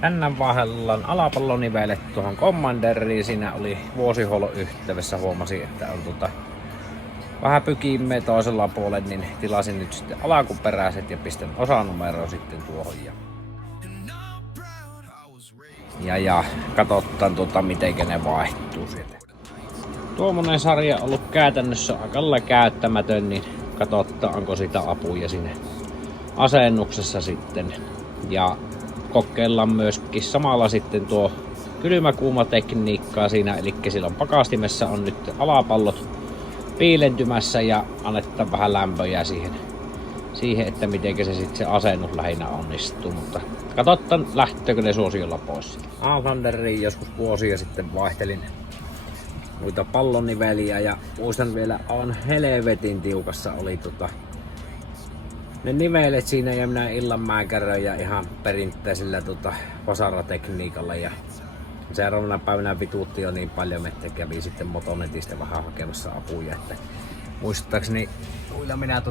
Hännän vaihdellaan alapallonivelet tuohon Commanderiin. Siinä oli vuosihuollon yhteydessä, huomasin, että on vähän pykimme toisella puolella, niin tilasin nyt sitten alakuperäiset ja pistän osanumero sitten tuohon. Ja katsotaan miten ne vaihtuu sieltä. Tuommoinen sarja on ollut käytännössä aika käyttämätön, niin katsotaan onko siitä apuja siinä asennuksessa sitten. Ja kokeillaan myöskin samalla sitten tuo kylmä-kuuma tekniikkaa siinä, eli silloin pakastimessa on nyt alapallot piilentymässä ja annetaan vähän lämpöjä siihen että miten se asennus lähinnä onnistuu, mutta katsotaan lähteekö ne suosiolla pois. Outlanderiin joskus vuosia sitten vaihtelin muita palloniveliä ja muistan vielä on helvetin tiukassa oli ne nivelet siinä ja minä illan määkäröin ja ihan perinteisellä vasaratekniikalla ja seuraavana päivänä vituutti jo niin paljon, että kävi sitten Motonetista vähän hakemassa apuja, että muistaakseni kuilla minä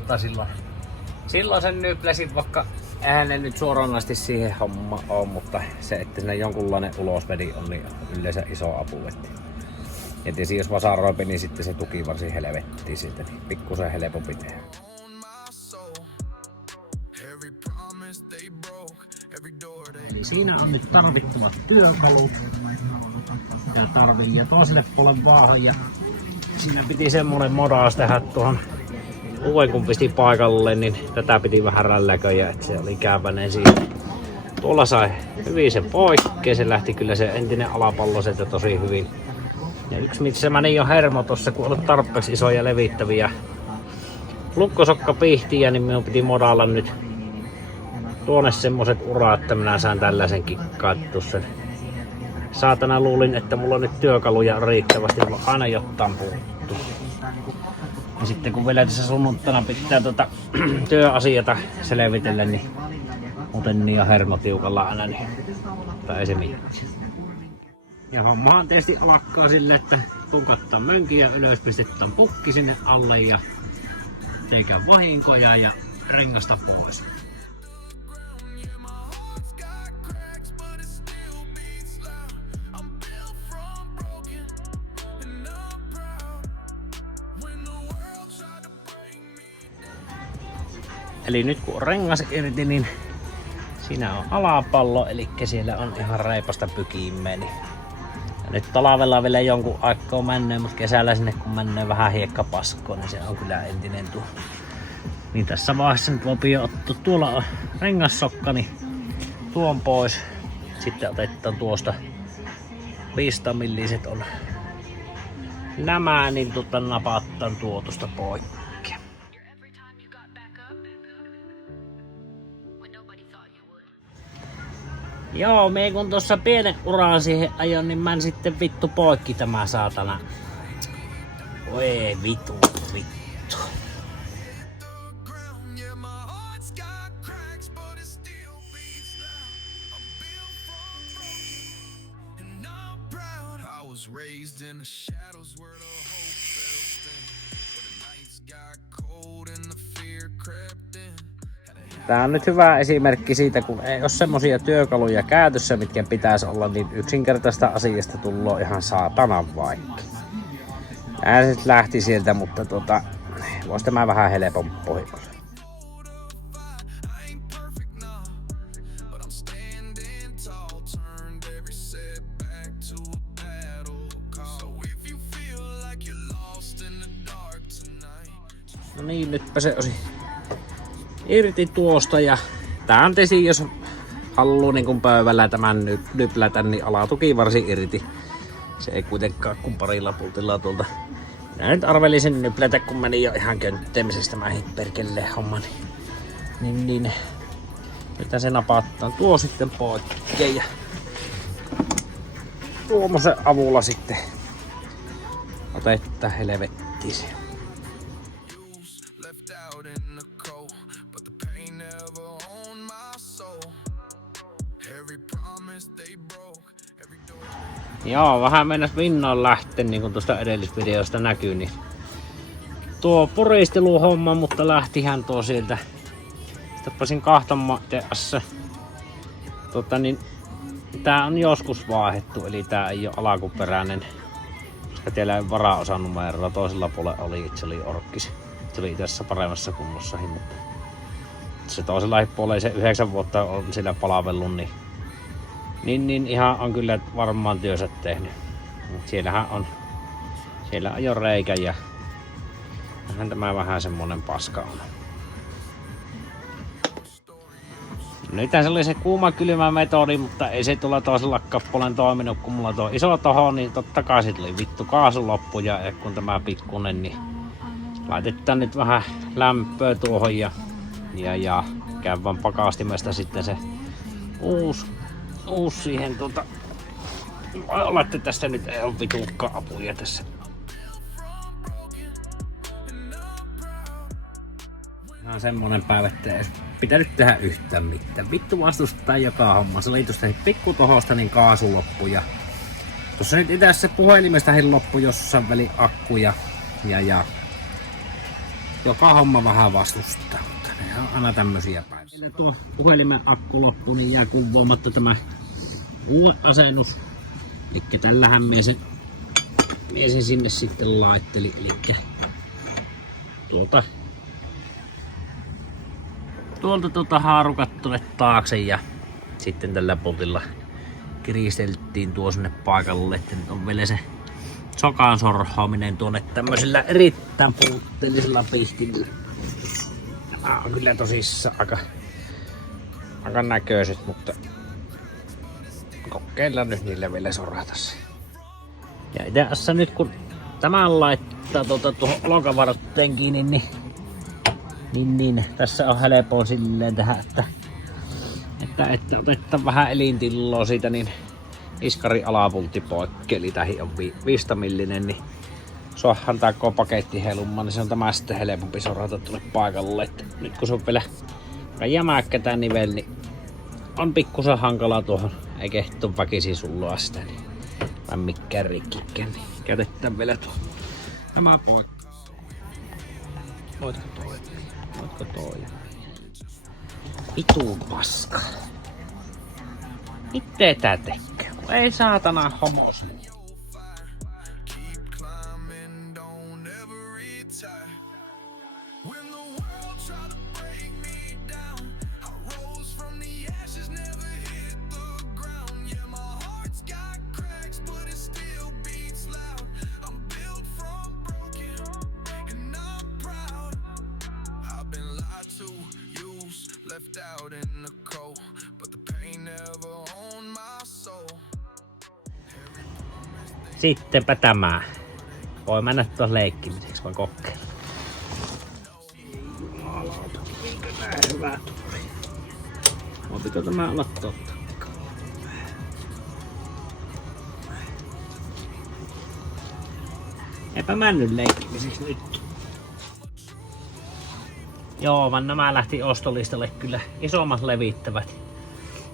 silloin sen nypläsin, vaikka eihän ne nyt suoranaisesti siihen homma on, mutta se, että siinä jonkunlainen ulosvedi on niin yleensä iso apu. Ja tietysti jos vasaroipi, niin sitten se tuki varsin helvettiin siitä, niin pikkusen helpompi tehdä. Eli siinä on nyt tarvittavat työkalut, mitä tarvii, ja toiselle puolelle vaahan. Ja siinä piti semmonen modaus tehdä tuohon uuden kun pisti paikalle, niin tätä piti vähän rälläköjä, että se oli käypäinen siinä. Tuolla sai hyvin sen poikkeen, se lähti kyllä se entinen alapallo sieltä tosi hyvin. Ja yksi missä meni jo hermo tossa, kun oli tarpeeksi isoja levittäviä lukkosokka pihtiä, niin minun piti modailla nyt tuonne semmoset urat, että minä saan tällaisenkin kattu sen. Saatana luulin, että mulla on nyt työkaluja riittävästi, mulla on aina jotain puuttuu. Ja sitten kun vielä tässä sunnuntaina pitää työasiata selvitellä, niin muuten niin on hermo tiukalla aina, niin ei se mitään. Ja hommahan tietysti alkaa sillä, että punkattaa mönkiä ylös, pistetään pukki sinne alle ja teikään vahinkoja ja rengasta pois. Eli nyt kun on rengas irti, niin siinä on alapallo, eli siellä on ihan reipasta pykimää. Niin nyt talvella vielä jonkun aikaa menee, mutta kesällä sinne kun menee vähän hiekkapaskoon, niin se on kyllä entinen tuo. Niin tässä vaiheessa nyt voi ottaa, tuolla on rengassokka, niin tuon pois. Sitten otetaan tuosta 500 milliset on nämä, niin napataan tuotosta poikki. Joo, me kun tuossa pienen uraan siihen ajon, niin mä sitten vittu poikki tämä saatana. Oi vittu. Tää on nyt hyvä esimerkki siitä, kun ei ole semmosia työkaluja käytössä, mitkä pitäisi olla, niin yksinkertaista asiasta tullut ihan saatanan vaikka. Nää sit lähti sieltä, mutta vois tämä vähän helpompi pohjalla. No niin, nytpä se osi irti tuosta ja tää on tietysti, jos haluaa niin pöydällä tämän nyplätä, niin alatuki varsin irti. Se ei kuitenkaan kun parilla pultilla tuolta. Minä nyt arvelisin nyplätä, kun meni jo ihan köntteemisestä mä perkelle homman. Niin nyt se napattaan tuo sitten poikkeen ja tuommoisen avulla sitten otetaan helvettiin se. Joo, vähän mennäs vinnoon lähten, niin kuin tuosta edellisvideosta näkyy, niin tuo puristeluhomma, mutta lähtihän tuo sieltä. Tappasin kahtomaan teassa. Niin tää on joskus vaihdettu, eli tää ei ole alkuperäinen. Koska teillä ei varaosanumeroa, toisella puolella oli, että se oli orkkis. Se oli tässä paremmassa kunnossa, mutta se toisella puolella se 9 vuotta on sillä palvellut, niin ihan on kyllä varmaan työnsä tehnyt. Siellähän on, siellä on jo reikä ja tämä vähän semmonen paska on. Nyt se oli se kuuma kylmä metodi, mutta ei se tuolla toisella kappaleen toiminut, kun mulla tuo iso toho, niin totta kai sit oli vittu kaasu loppu ja kun tämä pikkunen, niin laitetaan nyt vähän lämpöä tuohon ja käy vaan pakastimesta sitten se uusi siihen voi olla, että tässä nyt ei ole vituukka apuja tässä. Tämä on semmonen päivä, että ei pitänyt tehdä yhtään mitään. Vittu vastustaa joka homma. Se oli tuosta pikku tohosta niin kaasu loppu ja tuossa nyt itse se puhelimestahin loppu jossain väli akku ja joka homma vähän vastustaa, mutta ne on aina tämmösiä päiviä. Tuo puhelimen akku loppu, niin jää kuvoamatta tämä uuden asennus. Elikkä tällähän mies sen sinne sitten laitteli. Elikkä tuolta haarukat tuonne taakse ja sitten tällä potilla kiristeltiin tuo sinne paikalle, että nyt on vielä se sokan sorhaaminen tuonne tämmöisellä erittäin puutteellisella pihtillä. Nämä on kyllä tosissaan aika näköiset, mutta kokeillaan nyt niille vielä sorrata se. Ja itse asiassa nyt kun tämän laittaa tuohon olkavarotteen kiinni, niin tässä on helppoa silleen tehdä, että otetaan vähän elintilloa siitä, niin iskari alapultti poikki, eli tähi on 5 millinen, niin suohan tää paketti helummaan, niin se on tämä sitten helpompi sorrata tuonne paikalle. Että nyt kun se on vielä jämäkkä tää nivel, niin on pikkusen hankala tuohon, ei kehto väkisin sulloa sitä, niin vai mikään rikkikään, niin käytetään vielä tuo tämä poikki. Voitko toi? Vitun paska. Itse tää tekee. Ei saatana homos. Sittenpä tämä. Voi mennä tuossa leikkimiseksi vaan kokeilla. Jumalauta, eikö nää hyvä tuli? Voipiko tämä olla totta? Eipä mennyt leikkimiseksi nyt. Joo, vaan nämä lähti ostolistalle kyllä isommat levittävät.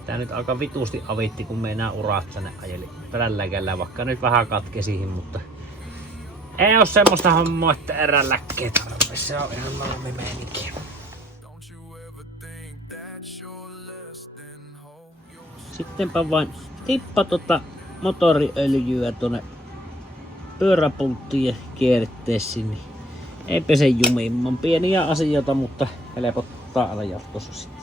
Tää nyt aika vitusti avitti, kun me enää urat tänne ajeli perälläkällä, vaikka nyt vähän katkesihin, mutta ei oo semmoista hommaa, että erälläkkeen tarvii. Se on ihan malmi meininki. Sittenpä vain tippa motoriöljyä tonne pyöräpulttiin ja kierteessiin, niin eipä se jumimman. Pieniä asioita, mutta helpottaa aina jatkossa sitten.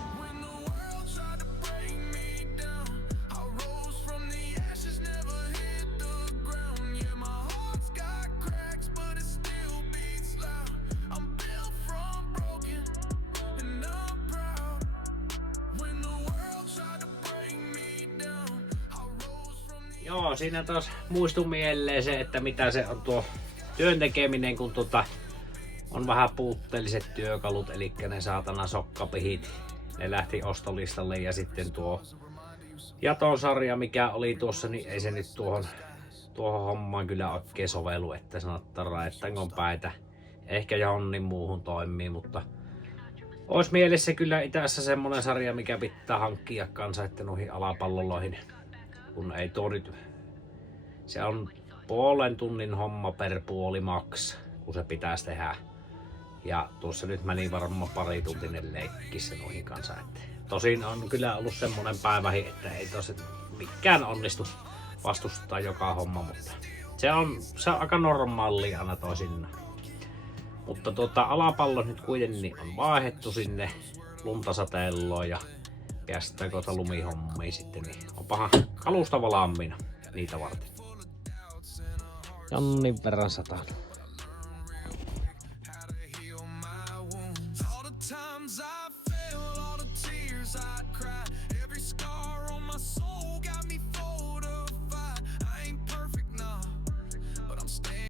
Joo, siinä taas muistui mieleen se, että mitä se on tuo työn tekeminen, kun on vähän puutteelliset työkalut, eli ne saatana sokkapihit. Ne lähti ostolistalle ja sitten tuo jatosarja, mikä oli tuossa, niin ei se nyt tuohon hommaan kyllä oikein sovellu, että sanottaa, että on päitä. Ehkä johonkin muuhun toimii, mutta olisi mielessä kyllä itässä semmonen sarja, mikä pitää hankkia kanssa, että noihin alapalloloihin, kun ei tuo nyt, se on puolen tunnin homma per puoli maks, kun se pitäisi tehdä. Ja tuossa nyt meni varmaan parituntinen leikkissä noihin kanssa. Tosin on kyllä ollut semmonen päivähin, että ei tosi mikään onnistu vastustaa joka homma, mutta se on aika normaalia aina toisinaan. Mutta alapallo nyt kuitenkin on vaihdettu sinne luntasateelloon ja päästään kohta lumihommia sitten, niin onpahan kalusta valmiina niitä varten. Jonnin verran satanut.